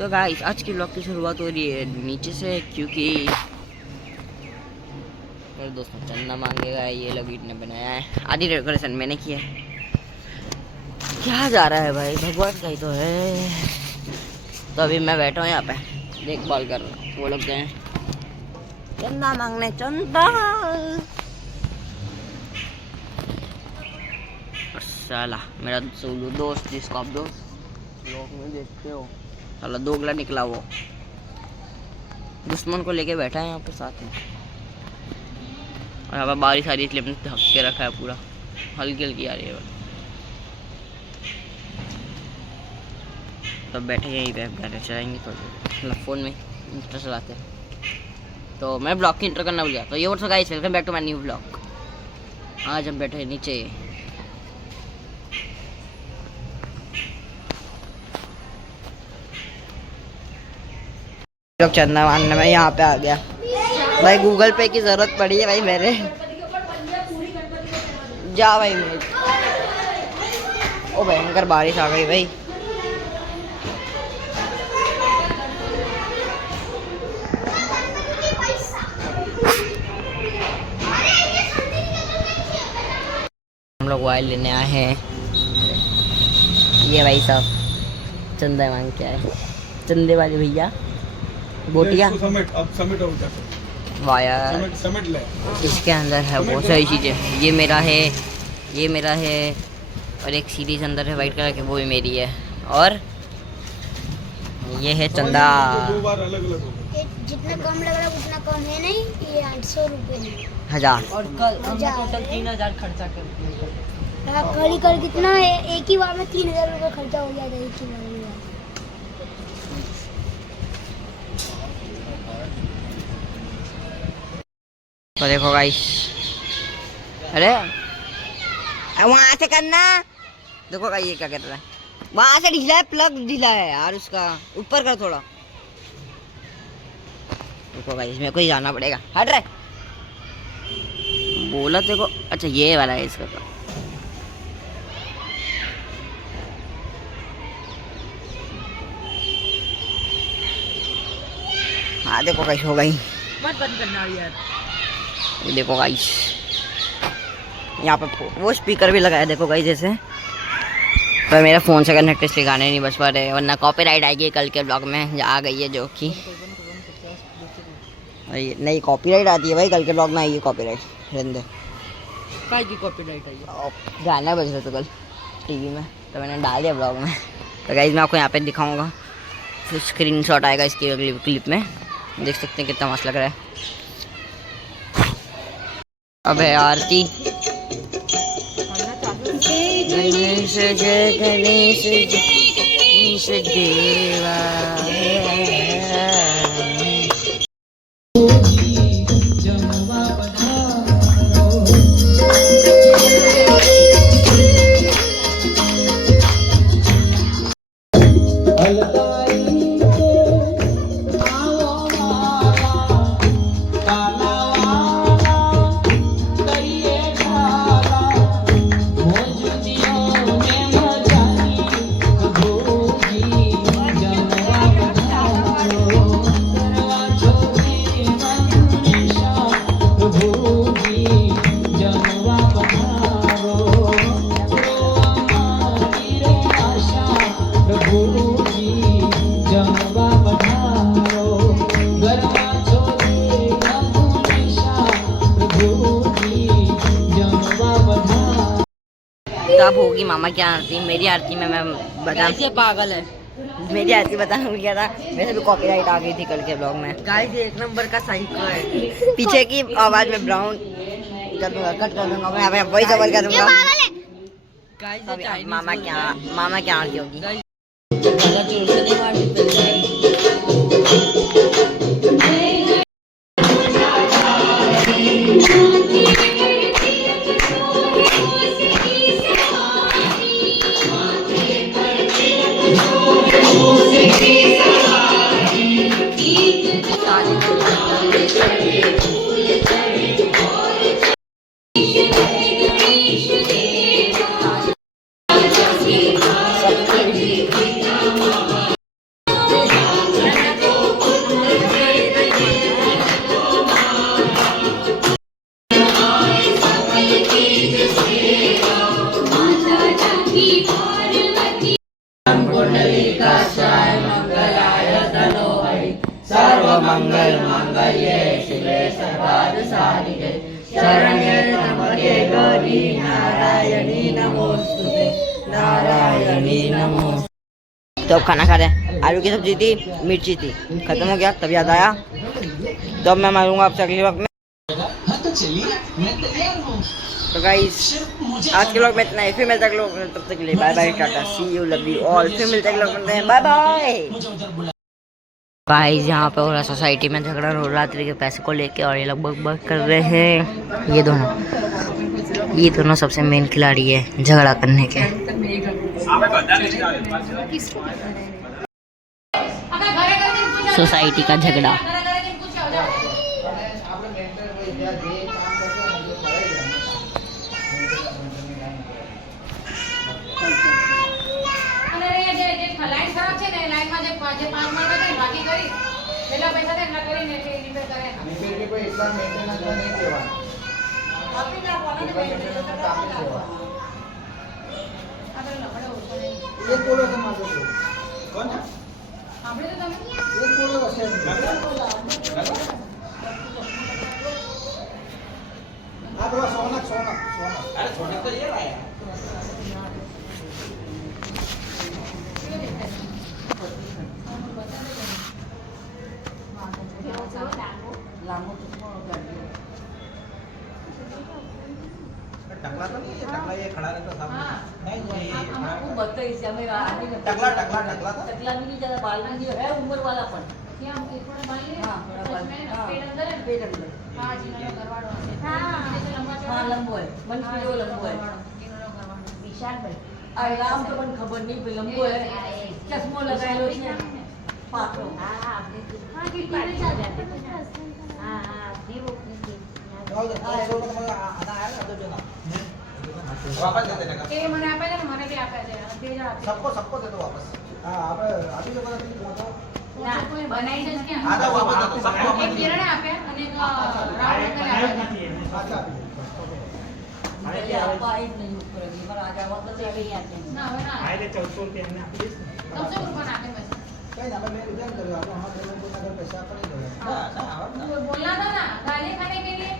तो गाइस आज की ब्लॉग की शुरुआत हो रही है नीचे से, क्योंकि मेरे दोस्त ने चंदा मांगेगा। ये लोग ने बनाया है, आधी डेकोरेशन मैंने किया है। क्या जा रहा है भाई, भगवान का ही तो है। तो अभी मैं बैठा हूँ यहाँ पे देखभाल कर रहा हूँ। वो लोग गए चंदा मांगने, चंदा। साला मेरा सोलू दोस्त, जिसको आप दोस्त लोग में देखते हो, साला दोगला निकला। वो दुश्मन को लेके बैठा है यहाँ पे साथ में। और यहाँ पर बारिश आ रही है, इसलिए अपने ढक के रखा है पूरा। हल्की हल्की आ रही है। तब बैठे यहीं पे गाने चलाएंगे तो मतलब फ़ोन में इंस्टा चलाते हैं। तो मैं ब्लॉग की इंटर करना भूल गया। तो ये what's up guys, welcome back to my new blog. आज हम बैठे हैं नीचे। लोग चंदा मांगने में यहाँ पे आ गया भाई। गूगल पे की जरूरत पड़ी है भाई मेरे। जा भाई मेरे। ओ भयंकर बारिश आ गई भाई। हम लोग वाइल लेने आए हैं। ये भाई साहब चंदा मांग के आए, चंदे वाले भैया। बोटिया वायर इसके अंदर है बहुत सारी चीज़ें। ये मेरा है, ये मेरा है, और एक सीरीज अंदर है वाइट कलर की, वो भी मेरी है। और ये है चंदा। जितना कम लग रहा है उतना कम है नहीं। ये 800 रुपये 1000 और कल हमने टोटल 3000 खर्चा कर खड़ी कर कितना है। एक ही बार में 3000 रुपये खर्चा हो जाएगा एक ही बार में। तो देखो गाइस, अरे वहां से करना। देखो गाइस ये क्या कर रहा है, वहां से ढीला है, प्लग ढीला है यार उसका। ऊपर कर थोड़ा। देखो गाइस मेरे को ही जाना पड़ेगा। हट रहे बोला देखो। अच्छा ये वाला है इसका। हाँ देखो गाइस हो गई। मत बंद करना यार। ये देखो गाइस, यहाँ पे वो स्पीकर भी लगाया। देखो गाइस जैसे, पर मेरा फ़ोन से कनेक्ट इसलिए गाने नहीं बज पा रहे, वरना कॉपीराइट आएगी कल के ब्लॉग में। आ गई है जो कि नहीं कॉपीराइट आती है भाई, कल के ब्लॉग में आएगी कॉपीराइट। रहने काय की कॉपीराइट आई? गाना बज रहा था कल टीवी में, तो मैंने डाल दिया ब्लॉग में। तो गाइस मैं आपको यहाँ पे दिखाऊंगा, फिर स्क्रीनशॉट आएगा इसकी अगली क्लिप में। देख सकते हैं कितना मस्त लग रहा है। अब है आरती। गणेश जय गणेश गणेश देवा। तब होगी मामा की आरती। मेरी आरती में मैं बता, ये पागल है। मेरी आरती बताना भूल गया था। वैसे भी कॉपीराइट आ गई थी कल के ब्लॉग में। गाइस एक नंबर का साइको है। पीछे की आवाज में ब्राउन कर दूंगा, कट कर दूंगा मैं। यहाँ वही सबर कर दूंगा। गाइस तब मामा क्या आरती होगी। ज्यादा जोर से नहीं મંગલ મંગલ્ય શિવે સર્વાર્થ સાધિકે શરણ્ય ત્રંબકે ગૌરી नारायणी नमोस्तुते नारायणी नमो। तो अब खाना खा रहे हैं। आलू की सब्जी थी, मिर्ची थी, खत्म हो गया तब याद आया तो अब मैं मारूंगा आपसे अगले वक्त में। तो गाइस आज के लोग में इतना ही, फिर मिलते हैं लोग, तब तक के लिए bye bye tata see you love you all. फिर मिलते हैं लोग, बाय बाय। गाइस यहाँ पे हो रहा सोसाइटी में झगड़ा नवरात्रि के पैसे को लेके और ये लोग बक कर रहे हैं। ये दोनों सबसे मेन खिलाड़ी है झगड़ा करने के। सोसाइटी का झगड़ा। टकला तो नहीं है, टकला ये खड़ा रहता सामने। नहीं ये वो बताइए से हमें आगे टकला टकला टकला था। टकला भी नहीं ज्यादा बाल भी है उम्र वाला पण क्या हम थोड़ा बाल ले हां थोड़ा बाल पेट अंदर है पेट अंदर हां जिन्होंने घरवाड़ो है हां जैसे लंबा हां लंबो है मन किलो लंबो है जिन्होंने घरवाड़ो विशाल भाई आराम तो पण खबर नहीं पे लंबो है चश्मो लगाएलो છે पातળો हां आपने हां कि पानी चल जाते हां हां नहीं वो आना आया ना तो जो ना वापस दे देने का। એ મને આપે છે ને મને બી આપે છે બે જણ આપે सबको सबको दे दो वापस। हां આપણે अभी जो बताती ના કોઈ બનાઈ છે કે आधा वापस दे दो सबको। એક કિરણે આપે અને એક રાવણ કરે આપે अच्छा મારે કે આપા એક નહીં ઉપર મારા આગળ વાત તો એવી આતે ના હવે ના આયે 1400 રૂપિયા એમને આપી દઈશ ને सबसे ऊपर नाके में कहीं ना मैं रिटर्न कर रहा हूं। हां लोगों को अगर पैसा पड़े तो वो बोलना था ना गाली खाने के लिए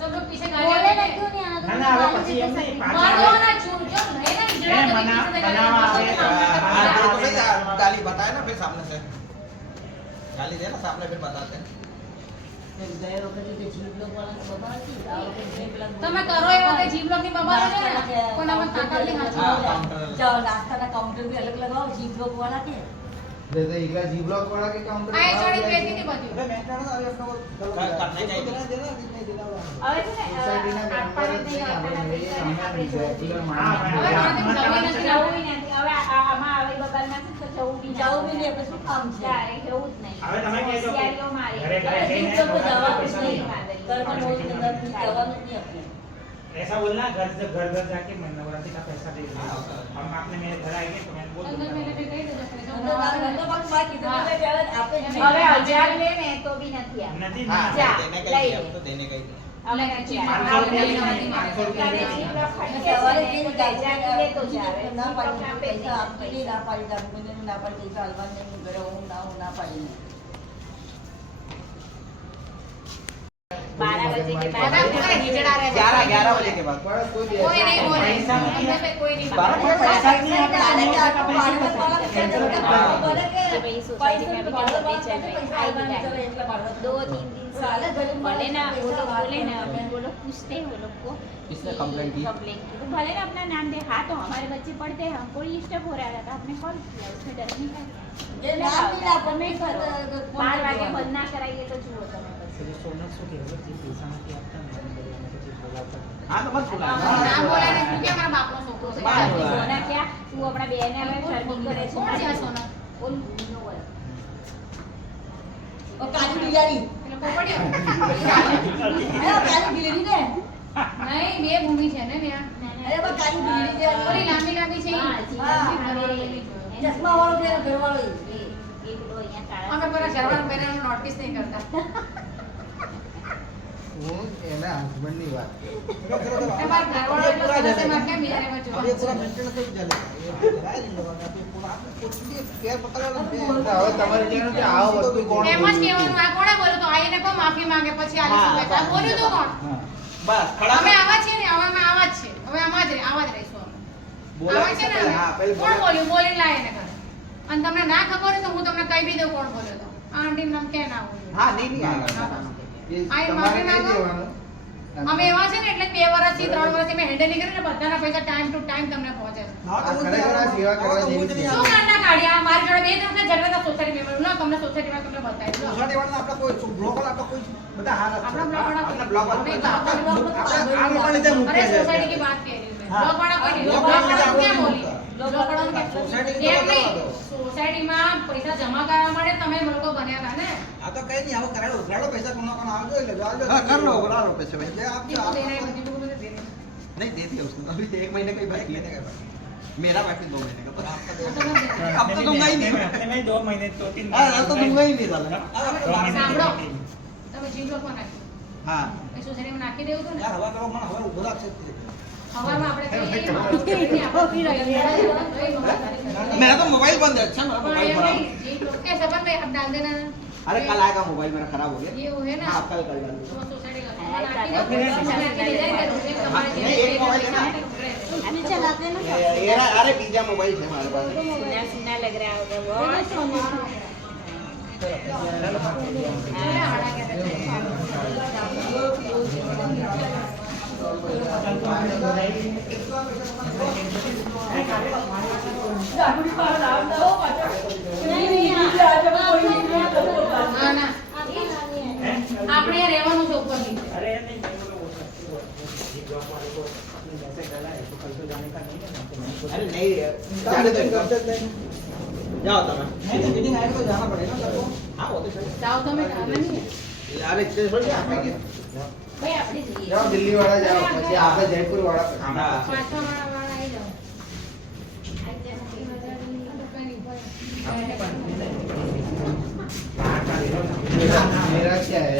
सब लोग पीछे गाली बोले बोले ना क्यों नहीं आना ના ના હવે પછી એમ નહીં પાછા मारो ना चूर जो है ना એ મના બનાવવા આવે हां तो भाई गाली बताए ना फिर सामने से गाली दे ना सामने फिर बताते हैं। ગયે વખતે જે જીવ લોક વાળા ખબર હતી આ વખતે પેલા તમે કરો એ વખતે જીવ લોક ની બબાલ ને કોના મત તાકાત ની હાથ જાઓ નાસ્તાના કાઉન્ટર भी अलग लगाओ जीव लोग वाला के जैसे इगला जी ब्लॉक वाला के काउंटर आए जोड़ी बेटी नहीं बजी अबे मैं कहना अभी अपना करने चाहिए देना देना नहीं देना हुआ હવે છે ને સોસાયટી ના મેમ્બર જ નહીં આપણે રેગ્યુલર માણસ હવે મને જમીન નથી જવું બી નથી હવે આમાં આવી બબાલમાં છે તો જવું બી જાઓ બી નહીં આપણે શું કામ છે ત્યારે જવું જ નહીં હવે તમે કહેજો કે હોશિયારીઓ મારી ઘરે ઘરે જઈને જીવ લોકો જવાનું જ પૈસા નહીં નહીં ઘરમાં રોજ જવાનું જ નહીં આપણે ऐसा बोलना घर घर जाके मैं नवरात्रि का पैसा दे दूंगा। हम आपने मेरे घर आएंगे तो मैं बोल અંદર दूंगा। મેલે બે કહી દેજો અંદર મારે ઘરનો પણ બાર કીધું એટલે ત્યારે આપણે હવે 1000 લે ને તો બી નથી આપે नहीं हां जा, देने का ही लई अब तो देने का ही હવે નથી આપે. 500 रुपया હવે नहीं, 500 रुपया ત્યારે नहीं। જીવ લોક ખાઈ સવારે જાય જે ને, 1000 લે તો જ આવે. ના જીવ પાડી લોક આપે જ પૈસા નહીં આપી ના પાડી દારૂ ના પાડી પૈસા હાલવા નહીં ઘરે હું ના પાડી 12 बजे के बाद બધા પૂરા હિજડા રહે 11 बजे के बाद कोई भी કોઈ નહીં બોલે पैसा नहीं है। અંદર पे कोई नहीं बारह बोले पैसा ही नहीं है, पैसा पैसा नहीं का पैसा तो भाई सोसाइटी में भी क्या बेचैन है आई भी जाए 2-3 दिन से भले ना वो लोग बोले ना अभी वो लोग पूछते हैं वो लोग को किसने कंप्लेंट की? कंप्लेंट की तो भले ना अपना नाम दे हाँ तो हमारे बच्चे पढ़ते हैं हमको डिस्टर्ब हो रहा था आपने कॉल किया उसमें डर नहीं था જે નામ બી ના આપો, તમે કરો ફોન 12 વાગે કરવાનો. બંધ ના કરાવીએ તો જુઓ તમે પછી જે સોના શું કહેવાય જે પૈસા નથી આપતા ને એને બધી અમે પછી બોલાવતા हां तो मत बुलाना નામ બોલે ને તું કે મારા બાપનો છોકરો છે બાપ. સોના क्या તું આપણા બેને હવે શર્મિંગ કરે છે કોણ છે આ સોના ઓલ નો બોલ ઓ કાલી બિલાડી એટલે પોપડિયો અરે કાલી બિલાડી ને નહીં બે ભૂમિ છે ને ત્યાં અરે બા કાલી બિલાડી છે ઓલી લાંબી લાંબી છે ઈ. હા, ચશ્મા વાળો છે એનો ઘરવાળો ઈ. એ પેલો અહીંયા કાળા અમે પેલા ઘરવાળા પહેરેલું નોટિસ નહીં કરતા હું એના હસબન્ડની વાત તમારા ઘરવાળો એટલો સરસ છે, મારે કેમ બીજાને એમાં જોવાનું? હવે તમારી જેનું કે આ વસ્તુ કોણ એમ જ કહેવાનું, આ કોણે બોલ્યું? તો આઈને કહો માફી માંગે, પછી આની શું કહેતા? આ બોલ્યું તો કોણ? બસ અમે આવા છીએ ને, હવે અમે આવા જ છીએ. હવે આવા જ રહીશું અમે. આવા છે ને હવે? હા, પેલી કોણ બોલ્યું? બોલીને લાય એને ઘરે. અને તમને ના ખબર હોય તો હું તમને કહી બી દઉં કોણ બોલ્યો તો. આ આંટીનું નામ કે ના બોલ્યું? હા નહીં આ એ માફી માંગો. અમે એવા છે ને એટલે 2 વર્ષથી 3 વર્ષથી મેં હેન્ડલ નહીં કર્યું ને, બધાના પૈસા ટાઈમ ટુ ટાઈમ તમને પહોંચે છે. શું કાંડા કાઢ્યા? મારી જોડે 2 ત્રણ ઝઘડા સોસાયટી મેમ્બર ના, તમને સોસાયટીમાં તમને બતાવી દઉં. આપણા બ્લોક अरे सोसाइटी की बात कह रही हूँ मैं। ब्लॉक वाला कोई नहीं, ब्लॉक वाला क्या बोली? ब्लॉक वाला क्या? एक नहीं, सोसाइटी में पैसा जमा કરવા માટે તમે લોકો બન્યા હતા ને? આ તો કઈ નહીં, હવે કરાડો પૈસા કોનો કોનો આવજો એટલે જો આવજો હા કર લો કરાડો પૈસા ભાઈ જે આપજો किसको देना है? मुझे मुझे देना है। नहीं दे दिया उसने अभी 1 महीने का ही बाइक लेने का बाकी मेरा बाकी 2 महीने का अब तो दूंगा ही नहीं अपने में 2 महीने 2-3 हाँ तो दूंगा ही नहीं साला સાંભળો, તમે જીમ લોકો નાખી. हाँ એ સોસાયટીમાં નાખી દેવું હતું ને. यार हवा करो मन हवा उधर आपसे સવારમાં આપણે કહીએ, માણસ કહીએ, આપણે मेरा तो मोबाइल बंद है अच्छा मेरा પણ मोबाइल એમ खराब નહીં, જીम લોકો એ સબંધ ભાઈ હાથ ડાલ દેના. अरे कल आएगा मोबाइल मेरा खराब हो गया ये वो है ना, हाँ कल डाल वो दूंगा सोसाइटी का नाखी दो, नाखी दे जाए तो रोजे तुम्हारे नहीं, एक मोबाइल है ना। उसमें चलाते हैं ना ये अरे पिज्जा मोबाइल है हमारे पास सुना सुना लग रहा होगा बहुत। ના ના આપણે રહેવાનું છે ઉપર નીચે. अरे यार नहीं मैं बोला वो ये ब्लॉक वाले को जैसे डाला है तो कल तो जाने का नहीं है ना, तो मैं सोचा- अरे नहीं जाने दो जाओ तो नहीं तो मीटिंग आएगा तो जाना पड़ेगा सबको हाँ वो तो सही જાઓ તમે કામે નહીં यार इससे थोड़ी आएंगे ભાઈ આપણે જઈએ. જાઓ દિલ્હી વાળા જાઓ પછી આપણે જયપુર વાળા પછી. हाँ પાછા વાળા આવી જાઓ. मेरा क्या है